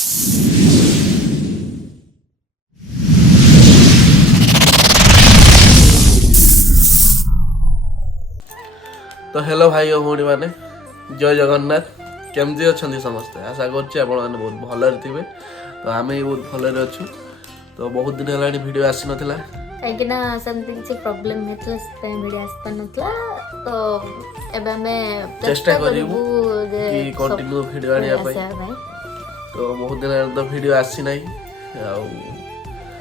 तो हेलो भाई और भौणी मैंने जय जगन्नाथ केमती अच्छा समस्ते आशा कर बहुत भलरे थे तो आम भी बहुत भलरे अच्छु तो बहुत दिन है वीडियो आसी नाला कहीं सेमती किसी प्रॉब्लम होता वीडियो आस पार नाला तो एबे हमें चेष्टा करूँ कि कंटिन्यू वीडियो आने तो बहुत दिन तो वीडियो आसी ना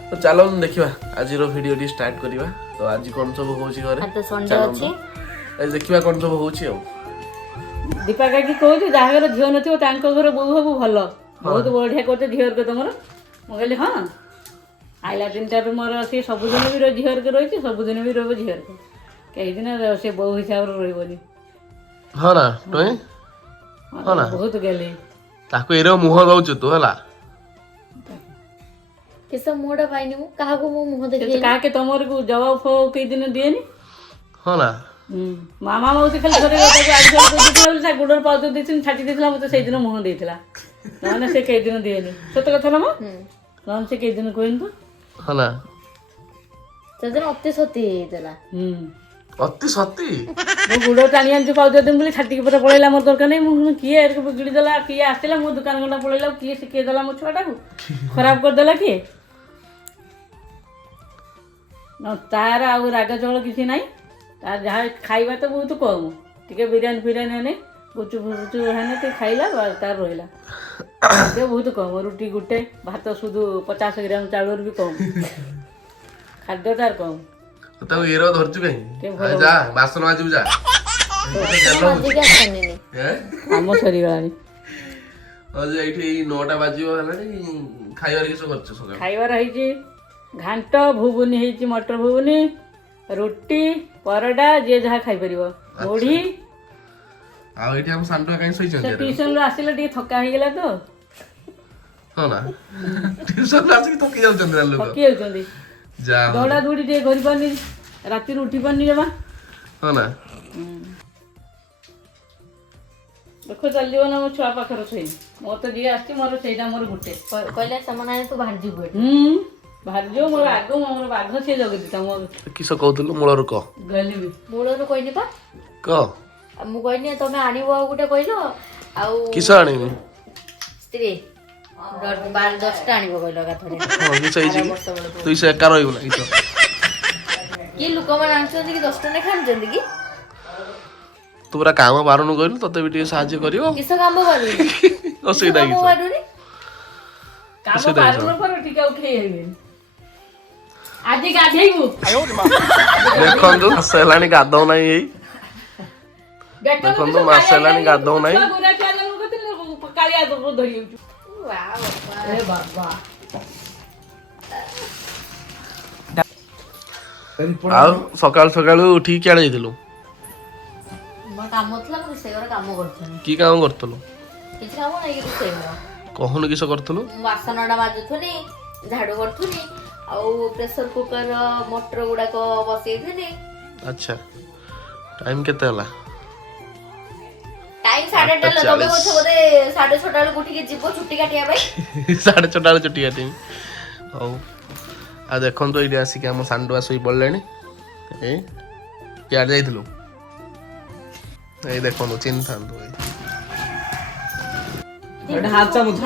तो चलो देखा आज वीडियो स्टार्ट करवा तो आज कौन सब हो घरे देखा कौन सब हो दीपा काकी कहूँ जहाँ घर झील न घर बो सब भल बहुत बढ़िया करते झील के तुम मुझे हाँ आइला दिन टाइम मोर सी सबुदिन भी झील के रही सबुदिन भी रही झील के कई दिन से बो हिसाब से रही हाँ ना हाँ ना बहुत गली ताको एरो मुह दउछु तो हला किस मुहटा पाइनी मु काहा को मु मुह देखि का के तमर को जवाब फो कई दिन दिएनी हाँ ना मामा मौसी खाली थोड़े ताको आज बोली सा गुडर पाउच देथिन छाटी देथिला मते सेई दिन मुह देथिला ना से कई दिन दिएनी सत कथा ना नन से कई दिन कोइन तो हाँ ना से दिन अति सती देला अति सती मो गुडर टाणी आन पाउच देम बोली छाटी के परे पळैला मोर दरकार नै मु किए एरके बिगड़ी देला किए आस्तेला मो दुकान गंडा पळैला किए सिके देला मो छुआटा को खराब कर देला किए न तार आ राग चोल किसी नाही तार जहाँ खाइबा तो बहुत कम टिके बिरयानी फिरयानी हेने गुचु फुचु हेने तो खाइला तार रहिला ते बहुत कम रुटी गुटे भात सुधु 50 ग्राम चाउर भी कम खाद्य तार कम तो एरो धरचु कहीं जा बासन माजू जा हम सरी गलानी आज एठी 9टा बाजियो हलानी खाइबार किस करछ सका खाइबार हैची घांट भुबुनी हैची मटर भुबुनी रोटी परोटा जे जहाँ खाई परिबो मुढ़ी आ एठी हम सांडो काई सही चल ट्यूशन रो आसिला टी थका हो गेला तो हो ना ट्यूशन रो आसी थकी जाउ चंद्रा लोग थकी जाउ चंदी जा दौड़ा दौड़ी टे करि पानी राती उठी पानी जमा हो ना देखो चल जीवन मो छुआ पाखर छै मो तो जे आस्ती मोर सेटा मोर गुटे कहले समान तू बाहर जीबो बाहर जो मोर आगो मोर बाघ से जगति त मो किस कहतलु मूलर क गली भी मूलर कहनी पा क मु कहनी तमे आनिबो गुटे कहलो आउ किस आनिबो स्त्री 10टा आनिबो कहलो का थोड़े हां किस आइछि तू से एका रहिबो ना किस कि लोक मान आनछन कि 10टा ने खानछन कि तू पूरा काम बारनु कहलु तते भी टे साहाय्य करियो किस काम बारू असुविधा किस काम बारनु पर टिका उठे हेबे आज गाधेइबु देखंतु मासलानी गादौ नै एई देखंतु मासलानी गादौ नै गुरा चालन को कालिया दो धरियु वाह ए बाबा आ सकाल सकाल उठी केडे दिलु म काम होतला म से घर काम करथनी की काम करतलु किछ काम नै कि से कहन किस करतलु बासनडा माजुथनी झाड़ू करथनी आउ प्रेशर कुकर मोटर गुडा को बसैथनी अच्छा टाइम केते हला टाइम 8:30 तबे कोछ बोले 6:30 वाले उठी के जीवो छुट्टी काटिया भाई 6:30 वाले छुट्टी काटी हौ आ देखन तो इडी आसी के हम सांडवा सोई पड़लेनी ए क्या जाइतलु ए देखन चिन्थान तो এটা হাফ চামচ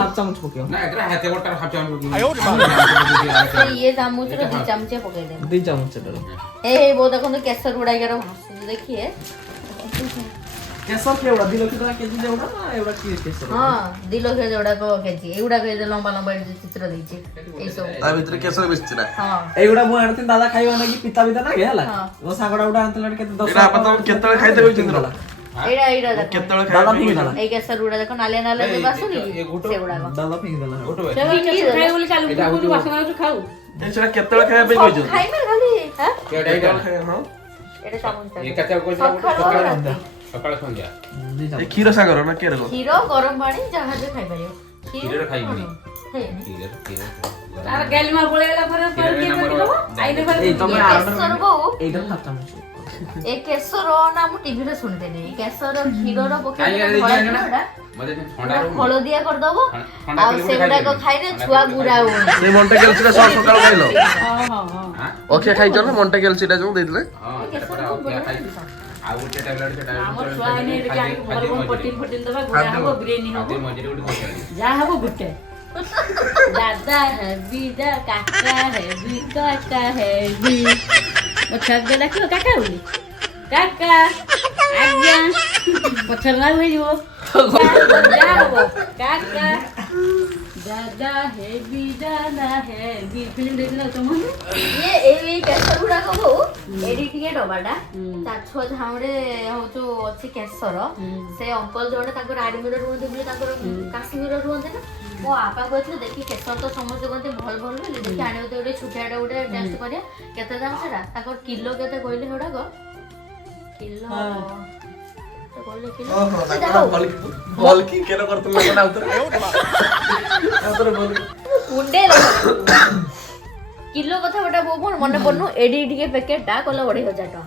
পকিও না এটা হাতে বড়টা হাফ চামচ तो ये चामच रे 2 चमचे पके दे 2 চামচ এটা ए वो देखो तो केसर उड़ा के देखिए কেসর কে ওড়া দিলো কি তোরা কেজি দেওড়া না এওড়া কি কেসর हां दिलो के जोड़ा को केजी एउडा के लंबा लंबा चित्र देछि ए सब ता भीतर केसर बेचछि ना हां এইগুড়া মু আনতে দাদা খাইবা না কি পিতা পিতা না গে হলা ও সাগড়া উড়া আনতে লড়কে 10 এরা আপা কেতଳେ খাইতে কইছিন্দলা एडा एडा देखो केतळे दादा खाइबे फिंगी दादा ए केसर उड़ा देखो नाले नाले में बासुनी से उड़ा को दादा फिंगी देला चलो खाइ बोली चालू को बासना जो खाऊ ए सेटा केतळे खाइबे कइजो खाइ में खाली हां केडा खाइ हां एडा चामच एक कच्चा कोई सकाळ संध्या ए खीर सागर ना केरे को खीर गरम पानी जहां जे खाइ परियो खीर खाइबनी ତାର ଗେଲିମା ପଳେଇଗଲା ପରେ କିଏ କରିଦବ ଆଇନେ ପରେ ଏଇ ତମେ କେଶର ବୋଉ ଏଇଟା ଖା ଚାମଚ ଏ କେଶର ନା ମୁଁ ଟିଭିରେ ଶୁଣିଥିଲି କେଶର କ୍ଷୀରର ପକେଇକି ହଳଦିଆ କରିଦବ ଆଉ ସେଗୁଡାକ ଖାଇଲେ ଛୁଆ ଗୁରା ହୁଅନ୍ତି। ସେ ମଣ୍ଟେ କ୍ୟାଲସିଟା ସକାଳୁ ଖାଇଲ ହଁ ଅଖିଆ ଖାଇଛ ନା ମଣ୍ଟେ କ୍ୟାଲସିଟା ଯୋଉ ଦେଇଥିଲେ ଆଉ ଗୋଟେ ଟ୍ୟାବଲେଟ୍ ସେଟା ଆମର ଛୁଆ ଆଇନେ ଏଠିକି ଆଣିକି ଭଲ ଭଲ ପ୍ରୋଟିନ ଦବା ଗୁଡ଼ା ହବ ବିରିୟାନୀ ହବ ମଝିରେ ଗୋଟେ ପଚାରି ଯାହା ହବ ଗୋଟେ ଦାଦା ହେବି ଦା କାକା ହେବି ମୋ ଛୁଆକୁ ଡାକିବ କାକା ବୋଲି କାକା ଆଜ୍ଞା ପଛରେ ନା ହେଇଯିବ ଯାହା ହବ କାକା ଦାଦା ହେବି ଫିଲ୍ମ ଦେଇଥିଲା ତମେ ଏଇ କେଶର ଗୁଡାକ ବୋଉ ଏଠି ଟିକେ ଡବାଟା ଚାଛ ଝାଉଁରେ ହଉଛୁ ଅଛି କେଶର ସେ ଅଙ୍କଲ ଜଣେ ତାଙ୍କର ଆଡମିରେ ରୁହନ୍ତି ବୋଲି ତାଙ୍କର କାଶ୍ମୀରରେ ରୁହନ୍ତି ନା ମୋ ବାପା କହିଥିଲେ ଦେଖି କେଶର ତ ସମସ୍ତେ କୁହନ୍ତି ଭଲ ଭଲ ବୋଲି ଦେଖି ଆଣିବ ତ ଗୋଟେ ଛୋଟିଆଟା ଗୋଟେ ଟେଷ୍ଟ କରିବା କେତେ ଦାମ ସେଟା ତାଙ୍କର କିଲୋ କେତେ କହିଲେ ସେଗୁଡାକ କିଲୋ ବଲକି କେନ କରୁతున్నా ନା ଆଉଥରେ କିଲୋ କଥା ଗୋଟେ ବୋଉ ମନେ ପଡୁନୁ ଏଡି ଟିକେ ପ୍ୟାକେଟଟା କଲେ 2,500 ଟଙ୍କା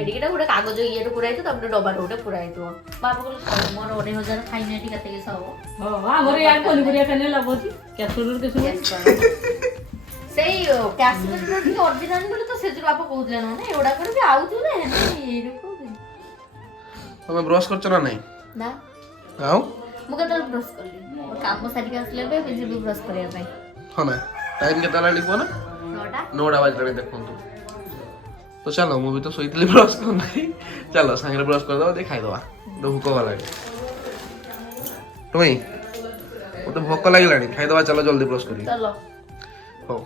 ଏଡିକିଟା ଗୋଟେ କାଗଜ ଇଏରେ ପୁରା ହେଇଥିବ ତାପରେ ଡବାରେ ଗୋଟେ ପୁରା ହେଇଥିବ ବାପା କହିଲେ ମୋର 2,500 ଖାଇନି ଏଠି କେତେ କିସ ହବ ଆମର ୟାର ପନିପରିବା ଖାଇଲେ ଲାଭ ଅଛି କେଶରରୁ ସେଇ କାଶ୍ମୀରର ଟିକେ ଅରିଜିନାଲ ବୋଲି ତ ସେଥିରୁ ବାପା କହୁଥିଲେ ନା ଏଗୁଡାକରେ ବି ଆଉଥିଲେ ତମେ ବ୍ରଶ କରୁଛ ନା ନାଇଁ ନା ଆଉ ମୁଁ କେତେବେଳେ ବ୍ରଶ କଲି କାମ ସାରିକି ଆସିଲେ ଏବେ ଯିବି ବ୍ରଶ କରିବା ପାଇଁ ହଁ ନା ଟାଇମ୍ କେତେ ହେଲାଣି କୁହ ନା 9ଟା ବାଜିଲାଣି ଦେଖନ୍ତୁ ତ ଚାଲ ମୁଁ ବି ତ ଶୋଇଥିଲି ବ୍ରଶ କରୁନାହିଁ ଚାଲ ସାଙ୍ଗରେ ବ୍ରଶ କରିଦେବା ଦେଇ ଖାଇଦେବା ଭୋକ ଗଲାଣି ତୁମେ ମତେ ଭୋକ ଲାଗିଲାଣି ଖାଇଦେବା ଚାଲ ଜଲ୍ଦି ବ୍ରଶ କରି ହଉ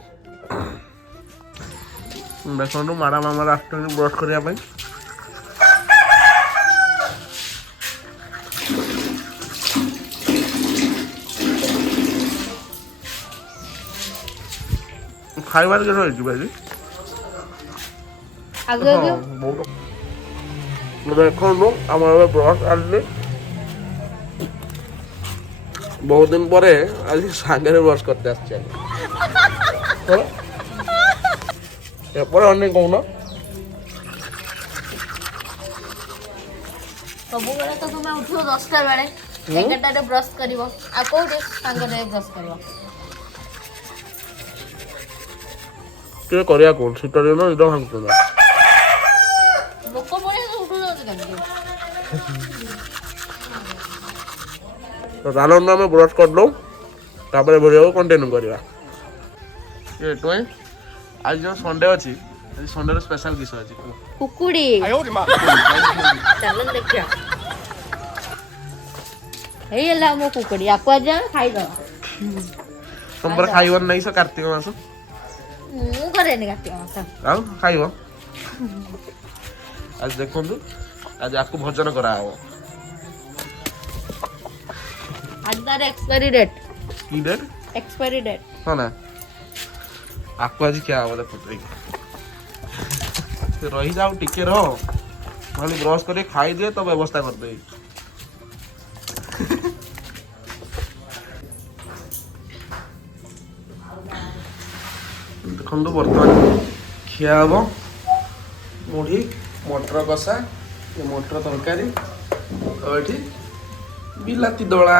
ଦେଖନ୍ତୁ ମ୍ୟାଡ଼ାମ ଆମର ଆସୁଛନ୍ତି ବ୍ରଶ କରିବା ପାଇଁ ଖାଇବାରେ କେତେ ହେଇଛି ଭାଇ ଦେଖନ୍ତୁ ଆମର ଏବେ ବ୍ରଶ ଆଣିଲି ବହୁତ ଦିନ ପରେ ଆଜି ସାଙ୍ଗରେ ବ୍ରଶ କରତେ ଆସିଛି ଏପଟେ ଅନେକ କହୁନ ସବୁବେଳେ ତ ତୁମେ ଉଠିବ 10ଟା ବେଳେ 11ଟାରେ ବ୍ରଶ କରିବ ଆଉ କୋଉଠି ସାଙ୍ଗରେ ବ୍ରଶ କରିବ ଟିକେ କରିବା କଣ ଶୀତ ଦିନ ନିଦ ଭାଙ୍ଗୁଥିଲା ଲୋକ ପଳେଇ ଉଠୁଛନ୍ତି କେମିତି ତ ଚାଲନ୍ତୁ ଆମେ ବ୍ରଶ କରିଦେଉ ତାପରେ ଭିଡ଼ିଓକୁ କଣ୍ଟିନ୍ୟୁ କରିବା ଏଇଠୁ ଆଜି ଯେଉଁ ସଣ୍ଡେ ଅଛି ଆଜି ସଣ୍ଡେର ସ୍ପେଶାଲ କିସ ଅଛି କୁକୁଡି ଚାଲ ଦେଖିବା ହେଇଗଲା ମୋ କୁକୁଡି ଆକୁ ଆଜି ଆମେ ଖାଇଦବା ତମର ଖାଇବାର ନାହିଁ ସେ କାର୍ତ୍ତିକ ମାସ ମୁଁ କରେନି କାର୍ତ୍ତିକ ମାସ ଆଉ ଖାଇବ ଆଜି ଦେଖନ୍ତୁ ଆଜି ଆକୁ ଭୋଜନ କରାହବ ଆଜି ତାର ଏକ୍ସପାୟରି ଡେଟ୍ କି ଡେଟ୍ ଏକ୍ସପାୟରି ଡେଟ୍ ହଁ ନା ଆକୁ ଆଜି ଖିଆ ହବ ଦେଖନ୍ତୁ ରହିଯାଉ ଟିକେ ରହ ନହେଲେ ବ୍ରଶ କରି ଖାଇଦିଏ ତ ବ୍ୟବସ୍ଥା କରିଦେବି ଦେଖନ୍ତୁ ବର୍ତ୍ତମାନ ଖିଆ ହବ ମୁଢ଼ି ମଟର କଷା ମଟର ତରକାରୀ ଆଉ ଏଠି ବିଲାତି ଦଳା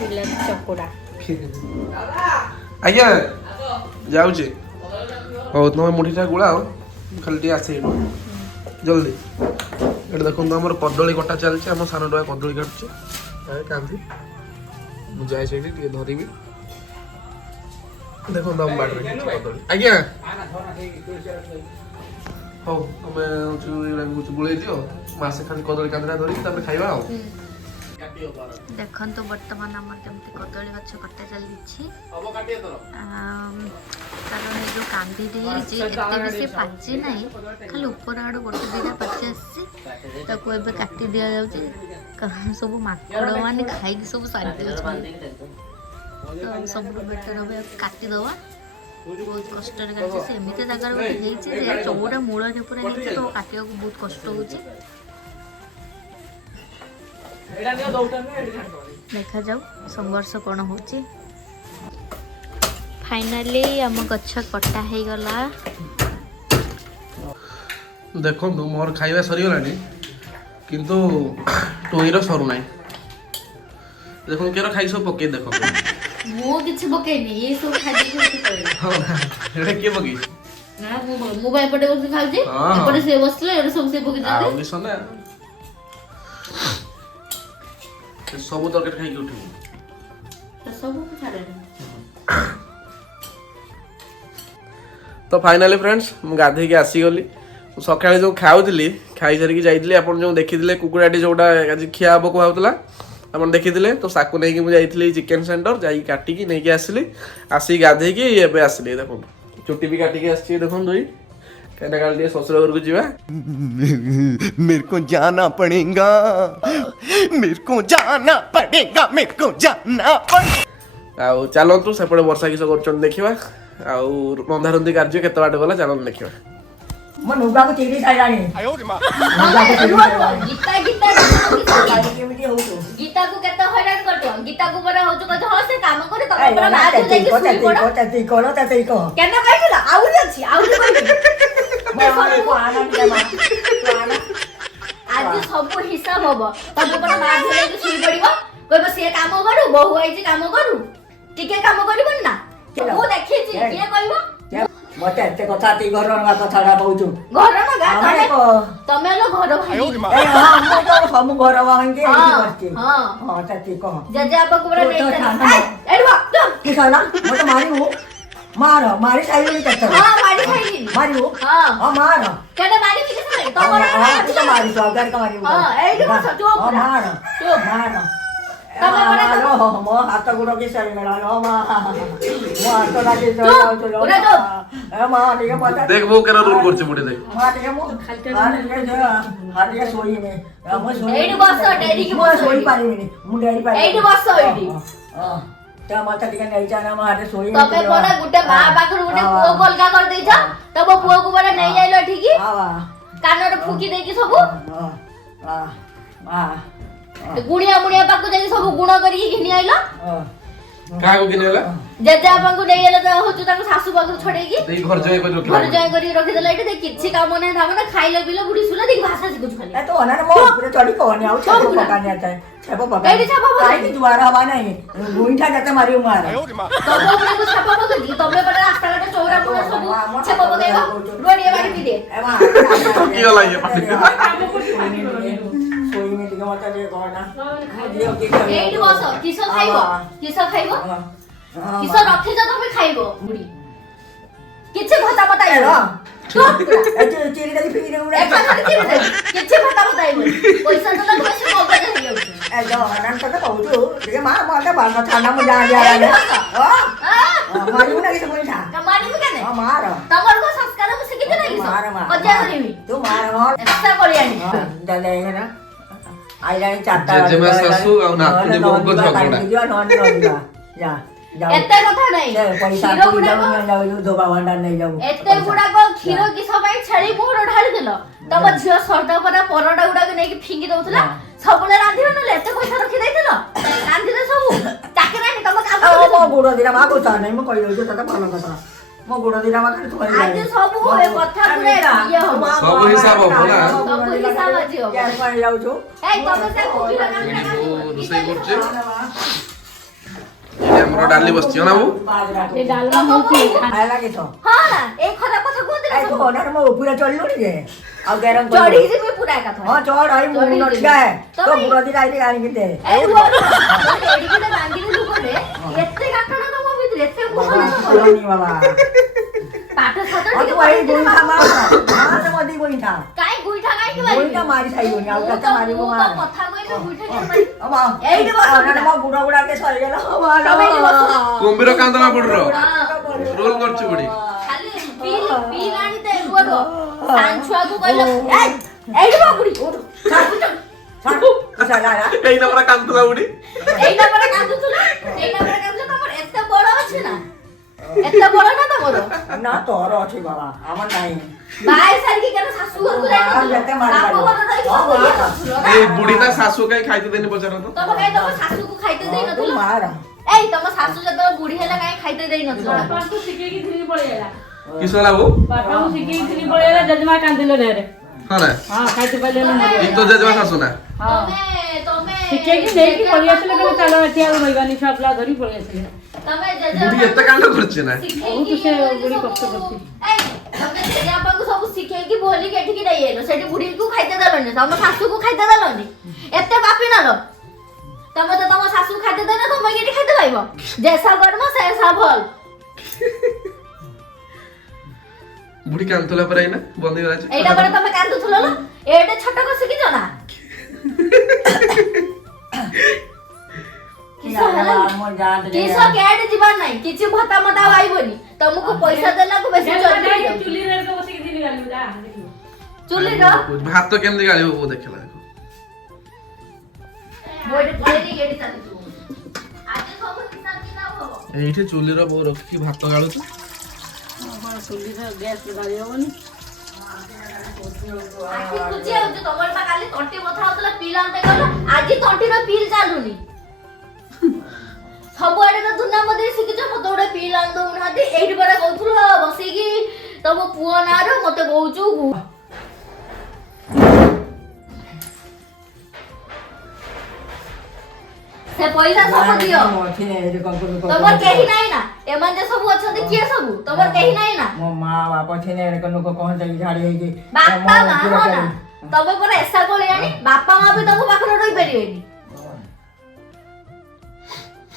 ବିଲାତି ଚକୁଡା ଆଜ୍ଞା ଯାଉଛି ହଉ ତମେ ମୁଢ଼ିଟା ଗୁଳାଅ ଖାଲି ଟିକେ ଆସେ ଜଲ୍ଦି ଏଠି ଦେଖନ୍ତୁ ଆମର କଦଳୀ କଟା ଚାଲିଛି ଆମ ସାନ ଟୋକା କଦଳୀ କାଟୁଛି କାନ୍ଦି ମୁଁ ଯାଏ ସେଇଠି ଟିକେ ଧରିବି ଦେଖନ୍ତୁ ଆମ ବାଟରେ କଦଳୀ ଆଜ୍ଞା ହଉ ତମେ ହଉଛି ଗୋଳେଇ ଦିଅ ମାସେ ଖାଲି କଦଳୀ କାନ୍ଦିଟା ଧରିକି ତାପରେ ଖାଇବା ଆଉ ଦେଖନ୍ତୁ ବର୍ତ୍ତମାନ ଆମର ଯେମିତି କଦଳୀ ଗଛ କଟା ଚାଲିଛି କାରଣ ଏ ଯେଉଁ କାନ୍ଦିଟି ହେଇଛି ଏତେ ବେଶୀ ପାଚି ନାହିଁ ଖାଲି ଉପର ଆଡ଼ୁ ଗୋଟେ ଦୁଇଟା ପାଚି ଆସିଛି ତାକୁ ଏବେ କାଟି ଦିଆଯାଉଛି କାରଣ ସବୁ ମାଙ୍କଡ଼ ମାନେ ଖାଇକି ସବୁ ସାରି ଦେଉଛନ୍ତି ତ ସବୁଠୁ ବେଟର ହେବ କାଟିଦେବା ବହୁତ କଷ୍ଟରେ କାଟିଛି ସେ ଏମିତି ଜାଗାରେ ଗୋଟେ ହେଇଛି ଯେ ଚଉଟା ମୂଳରେ ପୁରା ହେଇଛି ତ କାଟିବାକୁ ବହୁତ କଷ୍ଟ ହେଉଛି देखा जाऊ संघर्ष कौन हो फाइनाली आम गछ कटा हो गला देखो मोर खाଇବା सरीगलानी किंतु टोईर सरू ना देखो केर खाई सब पके देखो मो किछ पकेनी ये सब खादी के हां एटा के पकी ना मो भाई पटे बस खाउची एपटे से बसले एटा सब से पके आ दे मिशन ना सब तक खाई के उठी तो सब को छाड़े तो फाइनाली फ्रेंड्स मु गाधे के आसी गली सकाळे जो खाउतली खाई सारी की जाइतली आपण जो देखिथिले कुकुडाटी जोटा आज खिया हबो कहउतला आपण देखिथिले तो साकु नै कि मु जाइतली चिकन सेंटर जाई काटी की नै कि आसली आसी गाधे की एबे आसली देखो चुट्टी भी काटी के आसी देखो दोई कहना काल दिए ससुर घर को जीवा मेरे को जाना पड़ेगा मेरे को जाना पड़ेगा मेरे को जाना पड़ेगा आउ चलतु सेपटे वर्षा किस कर देखा आउ रंधारंधी कार्य केते बाट गला चलन देखा मैं नुगा को चीरी साइडानी गीता गीता केमिति हो तो गीता को केते हैरान करतो गीता को बरा होचो कह हां से काम करे तो बरा बात हो जाई कि सुई पड़ो तती कोलो तती को केना कहला आउरी अछि आउरी कहबी मैं को आनंद जमा आज सब हिसाब होबो तब बरा बात हो जाई कि सुई पड़िबो कहबो से काम करू बहु आइछि काम करू टिके काम करिबन ना वो देखि छी के कहबो मते एते कथा ती घर रंगा कथाडा कहूछु घर न गा आमे को तमे लो घर भाई ए हां हम तो हम घर वाहन के एठी करके हां हां तती को जजे आपा को बरा नहीं एडवा तुम की कहला मैं तो मारी हूं मारी साइड करता हां मारी खाइली मारी हूं हां हां मार केने मारी की से तो बरा तो मारी तो अगर का मारी हां एडवा चुप हां मार चुप मार तमे बरा तो मो हाथ गुड़ो की सही मेला लो मा मो हाथ लागे जाओ चलो ए मा ठीक पता देख वो केना रोल करछ बुडी देख मा ठीक मो हाथ के सोई में हम सोई एडी बस डेडी की बस सोई पारी में मुंडेडी पारी एडी बस एडी हां ता माता ठीक नहीं जाना मा हाथ सोई में तमे बरा गुटे बा पाखर गुटे पुओ कोलका कर देछ तब पुओ को बरा नहीं जाइलो ठीकी हां कान रे फुकी दे की सब हां हां गुणिया मुणिया पाखु जाई सब गुण करी घिनी आइलो का को किनेला जजे आपन को नहीं आइलो त होचु ताको सासू पाखु छडे की देई घर जय कर घर जय करी रखि देला एटे किछि काम नै धाम ना खाइलो पिलो बुढी सुला देखि भाषा सिकु छले ए तो होना मो पूरे चढ़ी कोनी आउ छापो पकाने आता है छापो पका एडी छापो काहे की द्वारा हवा नहीं गुइठा जाते मारियो मार तब अपने को छापा पकड़ी तबे बड़ा रास्ता घाट चौरा पुरा सब छापा पकेबा रोडिया बाड़ी पी दे ए मा की होला ये पाटी सोई में ठीक मत जे कोना एडी बस किसो खाइबो किसो रखि जा तबे खाइबो बुढी किछि भता बताइबो ए चीरी दे फिर उड़ा एक खाली चिरे दे किछि भता बताइबो पैसा तो तक पैसा मौका दे हियो ए जो अनन तो कहू ठीक मा माता बाल थाना में जा जा हां मारियो ना किसे कोई था कमानी में केने हां मार तमर को संस्कार में सिखिते नहीं मार मजा करिवी तू मार ऐसा करियानी दले है ना आइलानी चाटा जेमा सासू आ नातुनी बहु को झगड़ा जा एते कथा नहीं पैसा क्षीर पूरी गुड़ा जाऊ जाऊ धोबा भंडार नहीं जाऊ एते गुड़ा को क्षीर की सबाई छेड़ी मोहर ढाली देलो तब झियो सरदा परा परडा गुड़ा के नेकी फिंगी दउतला सबले रांधी नले एते पैसा रखि दैतलो रांधी दे सब ताके नहीं तब काम मो गुड़ दिला मा को ता नहीं मो कहि दउ त भलो कथा मो गुड़ दिला मा खाली आज सब ए कथा पुरे ये हो सब हिसाब हो ना सब हिसाब अछि हो क्या कर जाऊ छु ए तब से कुकी लगा रोसई करछे हमरो डाली बसछि ना वो ये डालमा होची आला के तो हां एक खरा कथा को ए दिला तो ना मो पूरा चललो नी जे आ गरम चढ़ी जे में पूरा कथा हां चढ़ आई मु नठिया है तो गुड़ दिला आई गाड़ी के ए एडी के बांधी लु कोले एते काटना तो मो भीतर एते कुछ नहीं बाबा पाठ सदा और तो आई गोइठा मार हां तो मदी गोइठा काय गुइठा काय की बारी गोइठा मारी खाई गोनी आउ कता मारी गो मार कथा कइले गुइठा के मारी अबा एडी बस ना मो गुड़ा गुड़ा के सरी गेला तमे एडी बस कुंबीर कांदला पडरो रोल करछ बुडी खाली पी लाणी दे गोरो सांछुआ को कइले ए एडी बाबुडी अच्छा ला एई नंबर कांदला बुडी एई नंबर कांदुतुला एई नंबर कांदु तमर एते बड़ अछि ना एते बड़ ना तमरो ना तोर अछि बाबा हमर नाही बाय सारी की केन सासू घर को जाई जेते मारी बाप घर रही सब ये नथुलो ना ए बुढ़ी ता सासू कहीं खाइते देनी पचार तो तब काई तम सासू को खाइते देई नथुलो मार ए तम सासू जब बुढ़ी हैला काई खाइते देई नथुलो बापा को शिखे की धीरे पड़े आला किस वाला वो बापा को शिखे की धीरे पड़े आला जजमा कांदिलो ढेरे हां ना हां खाइते पहिले न ई तो जजमा सासू ना तमे शिखे की नहीं की पड़ी आसले कहले चलो एठी आ रहिबानी छापला धरी पड़ी आसले तमे जज बुढ़ी एते कांड करछे ना बहुत से बुढ़ी कष्ट करती ए तमे जजा बाबू सब शिखे की बोली के एठी की नहीं एलो सेठी बुढ़ी को खाइते दलनी तम सासू को खाइते दलनी एते पापी ना लो तमे तो तम सासू खाइते देना तम एठी खाइते पाइबो जैसा कर्म सैसा फल बुढ़ी कांतला पर आइना बंदी गला एटा पर तमे कांदु थलो लो एटे छोट को सिकी जना किसो हला किसो केड जीवन नहीं किछि भता मता आइबोनी तुमको पैसा देला को बेसी चल चुली रे को बसी के दिन गाली जा देखियो चुली रो भात तो केमदी गाली वो देखला देखो बोडे पळेनी गेडी चालू आज सब हिसाब किताब हो एठी चुली रो बो रखी भात गाळू तू चुली रे गैस गाली होनी आखि कुचे हो तमर ता काली तंटी बथा होतला पीलांते गलो आजी तंटी रो पील चालुनी सबआडे तो दुना मध्ये सिकिछ मते ओडे पीलां दउनाती एठी बरा कहथुलो बसिकी तम पुओ नारो मते कहउचु से पैसा सब दियो तमर केही नाही ना एमान जे सब अछते किए सब तमर केही नाही ना मो मां बाप छेने रे कनो को कहन जाई झाड़ी हे कि बापा मां हो ना तमे पर ऐसा कोले आनी बापा मां भी तमको पाखर रही परिबेनी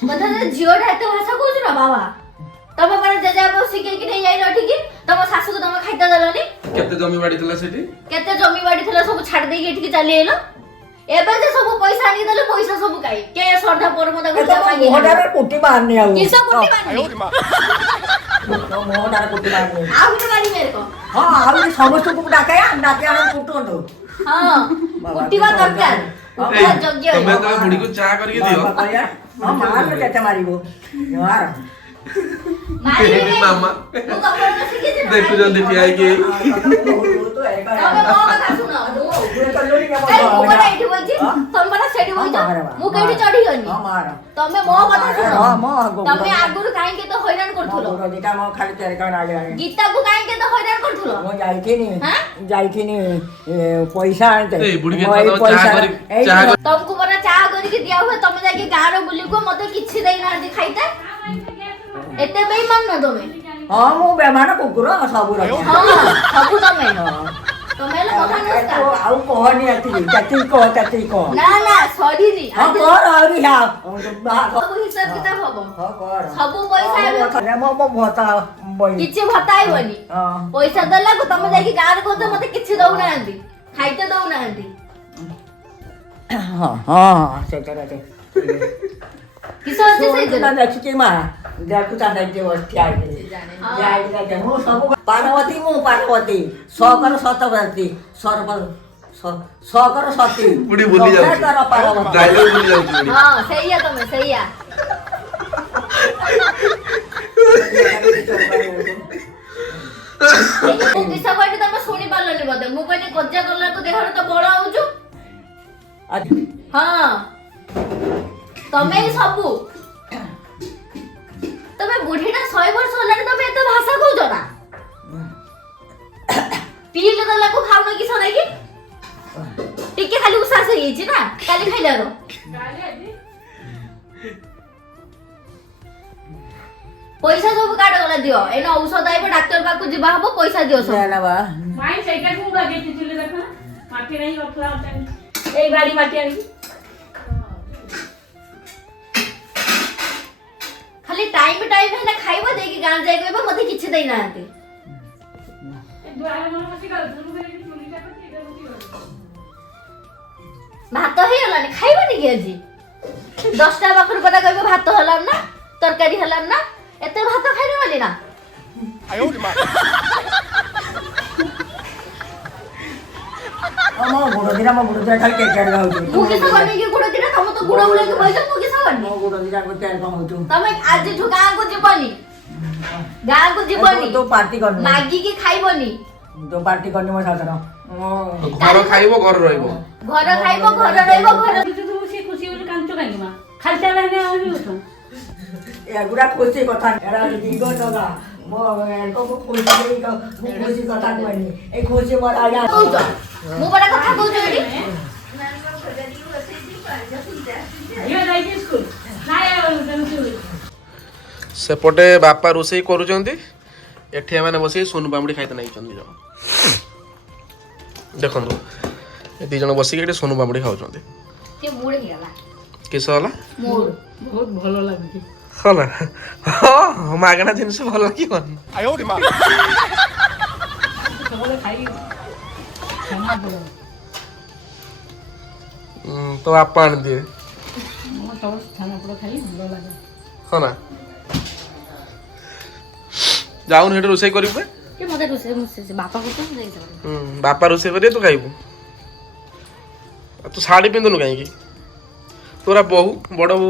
मतलब जियोडा एते भाषा कहू ना बाबा तमे पर जजा बो सिके कि नहीं जाइलो ठीक तम सासू को तमे खाइता दलनी केते जमी बाड़ी थला सेठी केते जमी बाड़ी थला सब छाड़ देई एठी चली एलो एबे जे सब पैसा आनी देले पैसा सब काई के सरधा पर मते गुजा मांगी मोहडारे कुटी मारने आउ किसो कुटी मारनी मोहडारे कुटी मारने आ गुटे मारी मेरे को हां आउ समस्त को डाके आन कुटोंडो हां कुटीवा दरकार उठा योग्य तमे तो बुढ़ी को चाह करके दियो हां मार केते मारिबो यार मारी तेरी मामा मु कपड़ सिके जे देखु जल्दी ठियाई के तो है का तमे को କଥା सुनो पूरे कल्लोरी का ए मु बड़ा एठी बइछि तमरा सेठी बइछ मु केठी चढ़ी गनी हां मार तमे मो କଥା सुनो हां मो तमे आगुरु काहे के तो हैरान करथुलो रोजिका मो खाली तेरे का आगे आगे गीता को काहे के तो हैरान करथुलो मो जाइथिनी पैसा आनते ए बुढ़ी के तो चाह कर तुमको बड़ा चाह करी के दिया हुआ तमे जाके गारो बुली को मते किछि देई ना दि खाइते एते बेईमान न तमे हां मो बेमान कुकुर सबु रखो हां सबु तमे तमे ल कथा नस्ता आउ कहनी आती को ना ना सॉरी नी हां कर आउरी हा सब हिसाब किताब हबो हां कर सब पैसा आबो अरे मो भता बई किछि भताइबनी हां पैसा देला को तमे जाके गारो को तो मते किछि दउ ना आंदी खाइते दउ ना आंदी हां हां से करते किसो अच्छे से तो ना देखि के मा देखु ता देखि वस्ती आई जाई ना मो सब पार्वती सकर सतवती सर्व सकर सती बुढ़ी बोली जाउची कर पार्वती डायलॉग बोली जाउची बुढ़ी हां सहीया तमे सहीया मु किसा कोइ तमे सुनी पालनी बदे मु कोइ कज्जा करला तो देहर तो बळ आउछु हां तमे ही सबु तमे बुढ़ीटा 100 वर्ष होलानी तमे एते भाषा कहू जरा पीले दला को खाउन कि सनै कि टिके खाली उसास होई छि ना काली खाइला रो पैसा सब काट गला दियो एनो औषध आइबो डॉक्टर पाकु जिबा हबो पैसा दियो सब ना बा माई सेटा को लगे चुली देखो माटी नहीं रखला होता ए गाड़ी माटी आनी खाली टाइम है ना खाइबो देकी गान जाय गइबो मते किछि देई नांती दुआरे मन मसी कर दुनु करे चुली का पति कर मसी भात हे हलानी खाइबो नी के जी 10टा बाकर पटा गइबो भात हलान ना तरकारी हलान ना एते भात खाइनो वाली ना मो गुडो दिरा खाली के केड़ गाउ मु के सबनी के गुडो दिरा तम तो गुडो बुले के बैठ मु के सबनी मो गुडो दिरा को केड़ गाउ तमे आज ठु गां को जीवनी गां को जीवनी तो पार्टी करनी मागी के खाइबोनी जो पार्टी करनी मो साथर घर खाइबो घर रहइबो घर खाइबो घर रहइबो घर ତୁ ସେ ଖୁସି ବୋଲି କାଞ୍ଚ କାହିଁକି ମା ଖାଲି ଚାଲା ହେଲେ ଆହୁରି ଉଠ एगुड़ा खुशी कथा एरा दिगो जगा मो को खुशी कथा कहनी ए खुशी मोर आजा कहउछ मु बडा କଥା कहउछ एडी ଆଇଅ ଯାଇକି ସ୍କୁଲ ନାଇଁ सेपटे बापा रोषेई करूचंती एठी माने बसी सोनू पामुडी खाइते नाही चंदी जण देखंतु ए दी जण बसी के सोनू पामुडी खाउचंती के मूड हिला किस होला मूड ବହୁତ ଭଲ ଲାଗୁଛି होला हां मागना जिनिस भल कि कोन ସବୁବେଳେ ଖାଇ ଖାନା ପଡେ तो आप आन दिए ମୁଁ ସବୁ ଖାନା ପଡେ ଖାଇ ଭଲ ଲାଗେ हो ना जाऊन हेड रोषेई करिबे के मते रोसे मुसे बापा को तो नहीं जाऊ बापा रोषेई करिए तू खाइबू तू साड़ी पिंधनु काहे की तोरा बहु बड़ बहु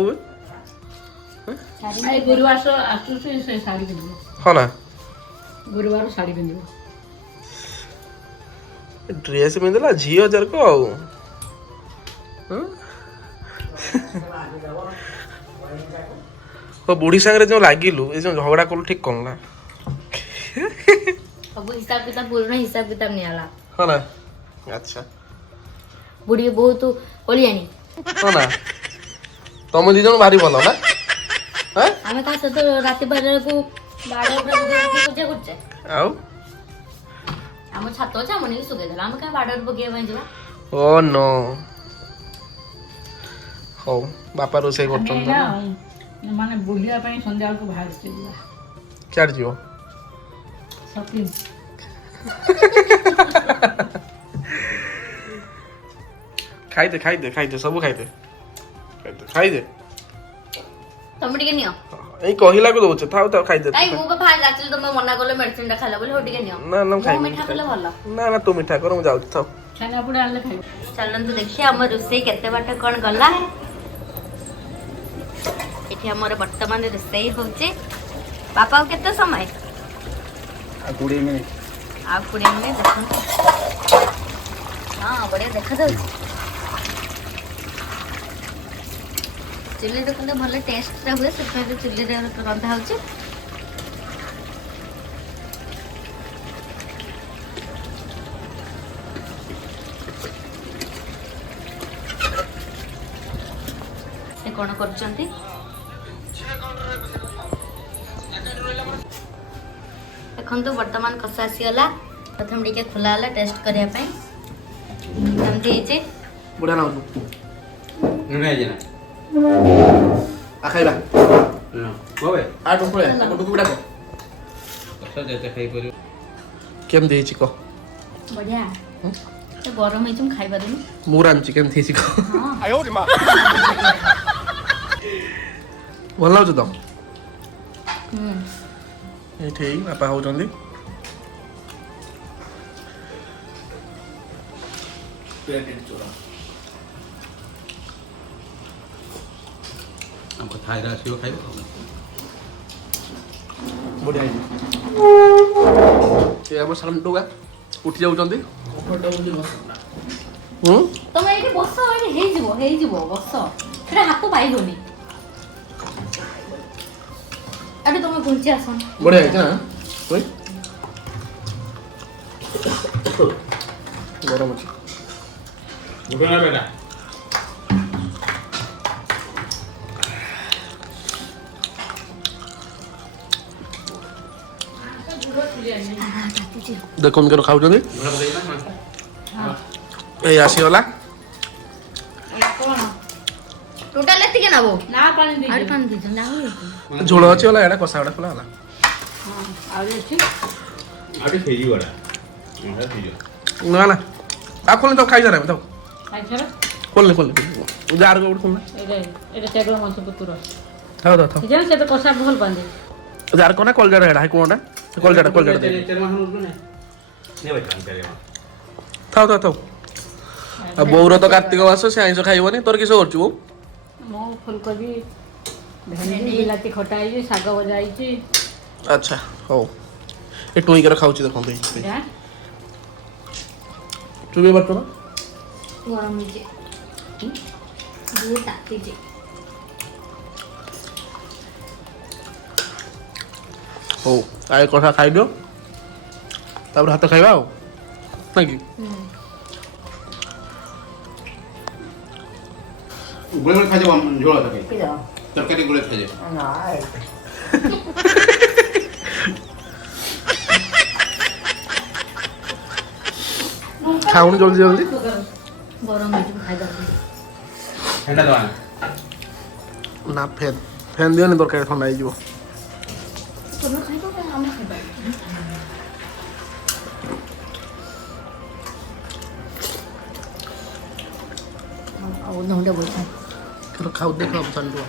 ଏଇ ଗୁରୁବାର ଆସୁଛି ସେ ଶାଢ଼ୀ ପିନ୍ଧିବ हो ना ଗୁରୁବାର ଶାଢ଼ୀ ପିନ୍ଧିବ ड्रेस पिंधला झियो जर को आउ ओ बुढ़ी संगे जो लागिलु ए जो झगड़ा कलु ठीक करला अब हिसाब किताब पूर्ण हिसाब किताब नहीं आला हो ना अच्छा बुढ़ी बहुत ओलियानी हो ना तुम दी जन भारी भलो ना हैं आमे का सतो राति 12 को बाड़े पूजा करछे आउ हम छातो छ हमनी सुगे देला हम का बाड़े बगे बन जवा ओ नो हो बापा रोषेई करछन ମାନେ ବୁଲିବା ପାଇଁ ସନ୍ଧ୍ୟାବେଳକୁ ବାହାରିଛି ଯିବା क्यार जीव ସପିଂ खाइदे खाइदे खाइदे सब खाइदे खाइदे खाइदे तमे टिके नियो ए कहिला को दोछ थाउ थाउ खाइदे काई मु का फाइल जाचल तमे मना करले मेडिसिन टा खाला बोले हो टिके नियो ना ना खाइ मिठा खाले भलो ना ना तू मिठा कर मु जाउ थाउ ଛେନାପୋଡ଼ ଆଣିଲେ ଖାଇବ चलंतु देखिए हमर रोसई केते बाटे कोन गला एठी हमर वर्तमान रोसई होचे पापा को केते समय 20 मिनिट आ 20 मिनिट देखो हां बढ़िया देखा जाउ चुली रे कले भले टेस्ट रा हुए से चुली रे रंधा होचे कौन करछंती এখন তো বর্তমান কষা আসিগলা প্রথম টিকে খোলা হলা টেস্ট করিয়া পাই কেমতি ହେଇছে बुढ़ा ना हो नुना जेना आ खाइबा नो बाबे आ टुकुळे टुकु बिडा को अच्छा जेते खाइ परियो केम देछि को बढ़िया तो गरम ହେଇଛି ମୁଁ ଖାଇବା ଦେନି मुरान चिकन देछि को आयो रे मां ଭଲ ଲାଗୁଛି ତ ହୁଁ ଏଇଠି ବାପା ହଉଛନ୍ତି हमको थाइरा आसियो खाइबो ବଢିଆ ହେଇଛି ସେ ଆମ ସାଲମଟୁକା ଉଠି ଯାଉଛନ୍ତି ତମେ ଏଠି ବସ ଏଠି ହେଇଯିବ ବସ ସେଟା ହାତ ପାଇବନି ଆରେ ତମେ ଘୁଞ୍ଚି ଆସନ ବଢିଆ ହେଇଛି ନା ওই ଗରମ ଅଛି उठना बेटा ଦେଖନ୍ତୁ କେନ ଖାଉଛନ୍ତି ଏଇ ଆସିଗଲା ଟୋଟାଲ ଏତିକି ନବ ନା ପାଣି ଆରେ ଦେଇଛି ପାଣି ଦେଇଛ ନା ଝୋଳ ଅଛି ଗଲା ଏଇଟା କଷା ଗୁଡ଼ା ଖୋଲା ହେଲା ଆହୁରି ଅଛି आटे फेरी वाला हां फेरी ନା ନା ଆଉ ଖୋଲି ତାକୁ ଖାଇସାରେ ତାକୁ ଖାଇସାର ଖୋଲିନି ଯାହାର ଗୋଟେ ଖୋଲିନା ଏଇଟା ସେଗୁଳ ମାଂସ ପୁତୁର ଥାଉ ଥାଉ ଥାଉ ସେ ତ କଷା ଭଲ ପାଆନ୍ତି ଯାହାର କନା କଲଜାଟା ଏଇଟା ହାଇ କୋଣଟା କଲଜାଟା तेरे मां उठने ने बेटा तेरे मां ଥାଉ ଥାଉ ଥାଉ ଆଉ ବୋଉର ତ କାର୍ତ୍ତିକ ମାସ ସେ ଆଇଁଷ ଖାଇବନି ତୋର କିସ କରୁଛୁ ବୋଉ ମୁଁ ଫୁଲକୋବି ଭେଣ୍ଡି ବିଲାତି ଖଟା ହେଇଛି ଶାଗ ଭଜା ହେଇଛି ଆଚ୍ଛା ହଉ ଏ ଟୁଇଁକର ଖାଉଛି ଦେଖନ୍ତୁ ଏଇଟା ଚୁବେଇ ପାରୁଛ ନା? ଗରମ ହେଇଛି ବହୁତ ତାତିଛି। ହଉ ଆଏ କଷା ଖାଇଦିଅ ତାପରେ ହାତ ଖାଇବା ଆଉ ନାଇଁ କି? ଗୁଳେ ଗୁଳେ ଖାଇଯାବ ଝୋଳ ତରକାରୀ କି ଯାଅ ତରକାରୀ ଗୁଳେ ଖାଇଯାବ ନାଇଁ ଖାଉନି ଜଲ୍ଦି ଜଲ୍ଦି। ଗରମ ହେଇଛି ଖାଇବାକୁ। ଥଣ୍ଡା ଦବା ନା ଫ୍ୟାନ୍ ଫ୍ୟାନ୍ ଦିଅନି ତରକାରୀ ଥଣ୍ଡା ହେଇଯିବ। ତମେ ଖାଇବ ଆମେ ଖାଇବା। ଆଉ ଅଧଘଣ୍ଟା ବସିଥାଏ। ଖାଉ ଦେଖ ଚାଲିବ।